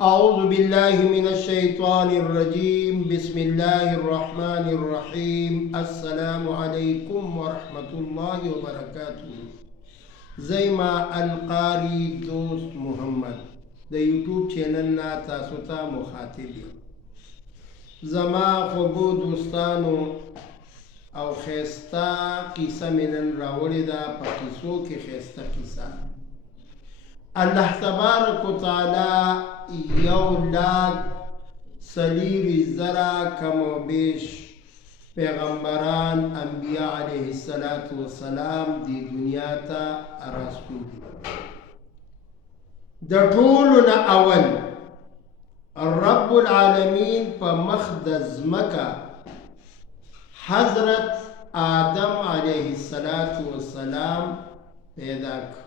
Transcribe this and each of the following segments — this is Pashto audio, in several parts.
أعوذ بالله من الشيطان الرجيم بسم الله الرحمن الرحيم السلام عليكم ورحمة الله وبركاته زي ما القاري دوست محمد د یوټیوب چینل نا تاسو ته مخاطب یم زما خوږو دوستانو او خیستا قصه مې نن راوړې ده په قصو کې خیسته قصه الله تبارک وتعالی یو لاک سلیری زرا کم و بیش پیغمبران انبیاء علیه السلام دی دنیا تا راستو د ټولو نه اول رب العالمین په مخ د ځمکه حضرت آدم علیه السلام پیدا کړ.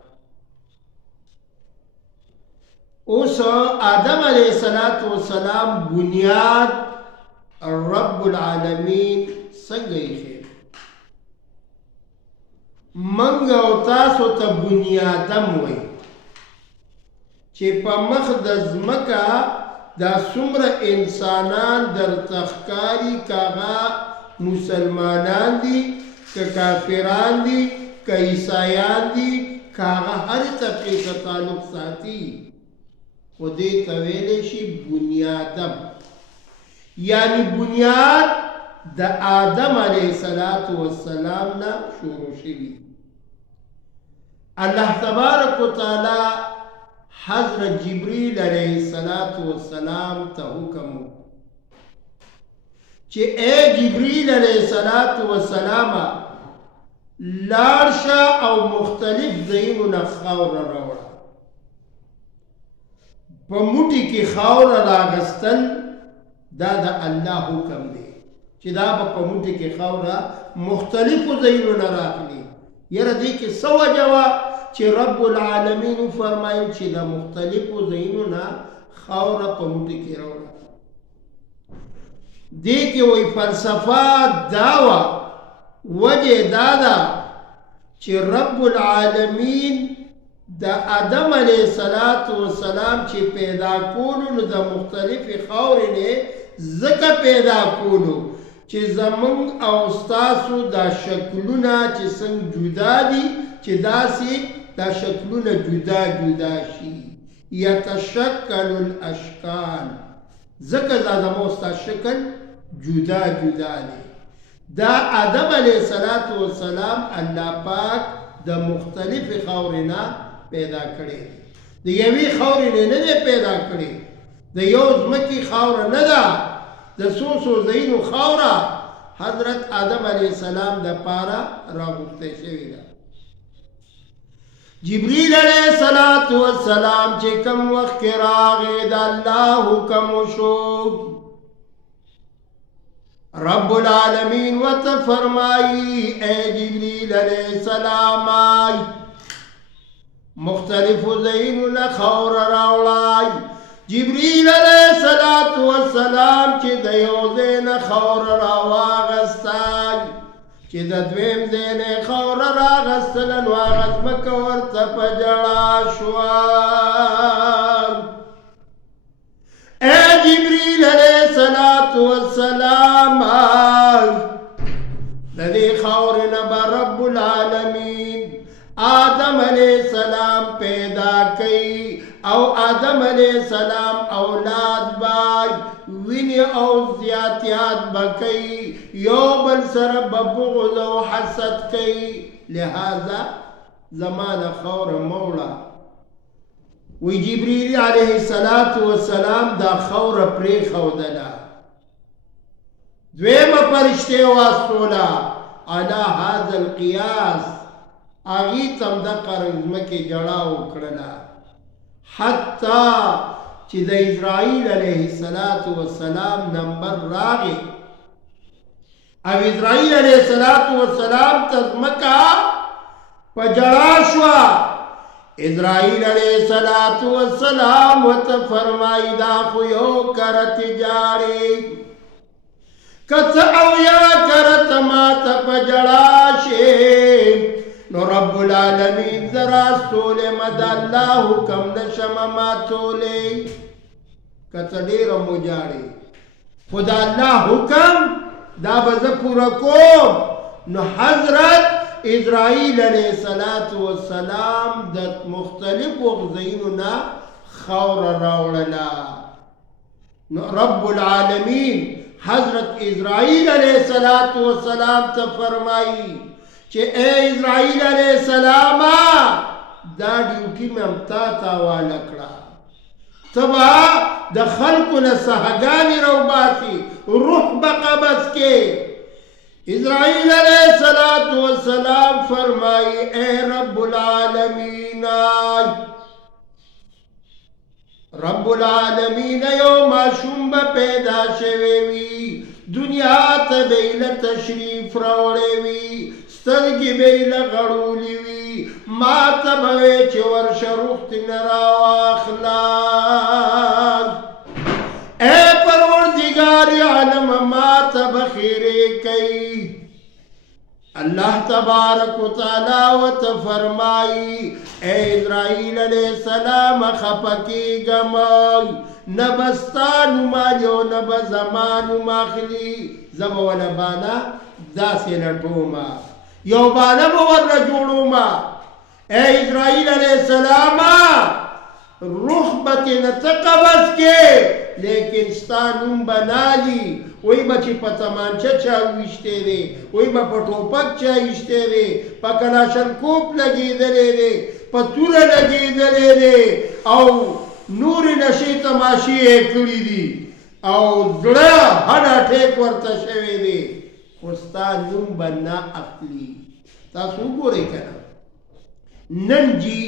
اوس آدم علیه السلام بنیاد رب العالمین څنګه ایښی منګ او تاسو ته بنیادم وی چې په مخ د ځمکه دا څومره انسانان درته ښکاري کاغه مسلمانان دي که کافران دي که عیسایان دي کاغه هرې طبقې ته تعلق ساتي و دې ته ویلی شي بنیادم یعنی بنیاد د آدم علیه السلام نه شروع شوي. الله تبارک وتعالی حضرت جبریل علیه السلام ته حکم چې ای جبریل علیه السلام لاړ شه او مختلف ځایونو نه خاوره راوړه. په موټي کې خاوره راغستل دا د الله حکم دی چې دا به په موټي کې خاوره مختلفو ځایونو نه راغلي. یاره دې کې څه وجه وه چې رب العالمین وفرمایل چې د مختلفو ځایونو نه خاوره په موټي کې راوړه. دې کې وایي فلسفه دا وه وجه دا ده چې رب العالمین د آدم علیه السلام چې پیدا کولو نو د مختلفې خاورې نه ځکه پیدا کولو چې زمونږ او ستاسو دا شکلونه چې څنګه جدا دي چې داسې دا شکلونه جدا جدا شي. یتشکل الاشکال ځکه دا زموږ ستا شکل جدا جدا دی. دا آدم علیه السلام الله پاک د مختلفې خاورې نه پیدا کړي. د یوې خاورې نه دی پیدا کړي. د یو ځمکې خاوره نه ده، د څو ځایونو خاوره حضرت آدم علیه السلام دپاره راغوښتې شوې ده. جبریل علیه السلام چې کوم وخت کې راغی د الله حکم وشو. رب العالمین ورته فرمایي ای جبریل علیه السلام مختلفو ځایونو نه خاوره راوړئ. جبریل علیه السلام چې د یو ځای نه خاوره راواغستی چې د دویم ځای نه خاوره راغستله نو هغه ځمکه ورته په ژړا شوه. ای جبریل علیه السلام د دې خاورې نه به رب العالمین آدم علیه السلام پیدا کئی او آدم علیه السلام اولاد بای وینی او زیاتیات بکئی یو بل سر ببغض و حسد کئی. لہذا زمان خور مولا وی جبریل علیه السلام دا خور پری خودلا دویم پرشتے واستولا علا هذا القیاس آغی تم دا قرنزمکی جڑا اکڑلا حتی چی دا اسرائیل علیہ السلام نمبر راغی او اسرائیل علیہ السلام تزمکا پا جڑا شوا. اسرائیل علیہ السلام وتفرمائی دا خویو کرت جاڑی کت او یا کرت مات پا جڑا شے نو رب العالمین ذرا سولے مد اللہ حکم نشم ماتولے که ته ډېره مو جاړې خو د الله حکم دا به زه پوره کوم. نو حضرت اسرائیل علیه السلام د مختلفو غذایونو نه خاوره راوړله. نو رب العالمین حضرت اسرائیل علیہ السلام ته فرمائی چې اے اسرائیل علیہ السلام دا ډیوټي مې هم تا ته حواله کړه، ته به د خلکو نه سهګانې راوباسي، روح به قبض کې. اسرائیل علیہ السلام فرمائی اے رب العالمین، رب العالمین یو ماشوم به پیدا شوی وي، دنیا ته به یې له تشریف راوړی وي، سترګې به یې له غړولې وي، ما ته به وی چې ورشه روح ترېنه راواخله. اے پروردګار عالم ما ته به خیرې کوي. اللہ تبارک و تعالی و تفرمائی اے اسرائیل علیہ السلام خپکی گمائی نبستانو مالیو نب زمانو ماخلی زب والا بانا دا سے لٹو ما یو بانا بور رجوڑو ما. اے اسرائیل علیہ السلام روح بتی نتقبض کے لیکن ستانم بنالی وی با چی پا تمانچه چا ویشتے دے، وی با پا ٹوپک چا ویشتے دے، پا کلاشنکوپ لگی دلے دے، پا تور لگی دلے دے، او نور نشی تماشی کری دی، او زڑا ہنا ٹھیک ورطا شوے دے، خستا نم بنا اقلی. تاسو گو رہے کنا نن جی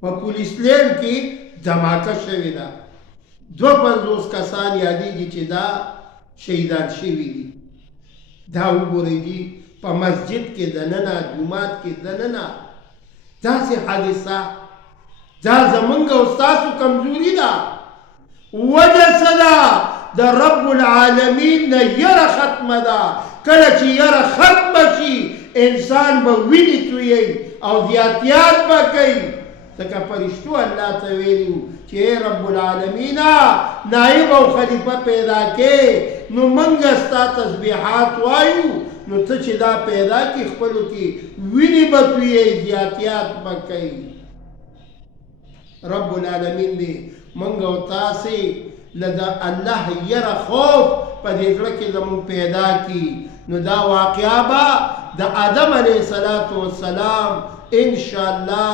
پا پولیس لین کی دھماکہ شوے دا، 250 کسان یادی گی چی دا شهیدان شوي دي. دا وګورئ جی په مسجد کې دننه جومات کې دننه داسې حادثه دا زمونږ او ستاسو کمزوري ده. وجه څه ده؟ د رب العالمین نه یره ختمه ده. کله چې یره ختمه شي انسان به وینې تویوي او زیاتیات به کوي. ځکه فرشتو الله ته ویلي چې رب العالمین نائب او خلیفه پیدا کې نو منګه ستا تسبیحات وایو نو ته چې دا پیدا کې خپلو کې وینې به تویوي زیاتیات به کوي. رب العالمین دې منګ او تاسې له د الله یره خوف په دې زړه کې زموږ پیدا کړي. نو دا واقعه به د آدم علیه السلام انشاءاللہ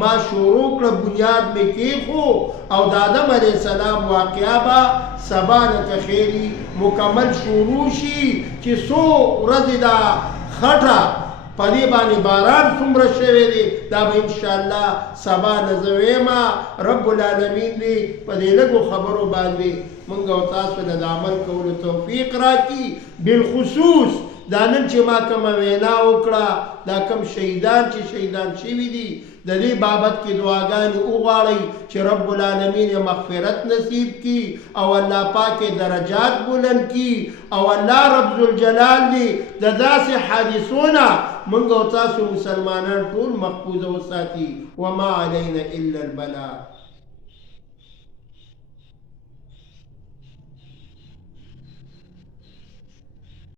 ما شروع کړه بنیاد میں کیخو او د آدم علیہ السلام واقعہ با سبا نه خیری مکمل شروع شي چې سو ورځې دا خټه پدې باندې باران څومره شوی دی دا به انشاءاللہ سبا نه زویما. رب العالمین دې په دې لږو خبرو باندې موږ او تاسو له د عمل کولو توفیق راکړي. بالخصوص دا نن چې ما کومه وینا وکړه دا کوم شهیدان چې شهیدان شوي دي د دې بابت کې دعاګانې وغواړئ چې رب العالمین یې مغفرت نصیب کی او الله پاک درجات بلند کی او الله رب ذوالجلال دې د داسې حادثو نه موږ او تاسو مسلمانان ټول محفوظ وساتي. وما علینا الا البلاغ.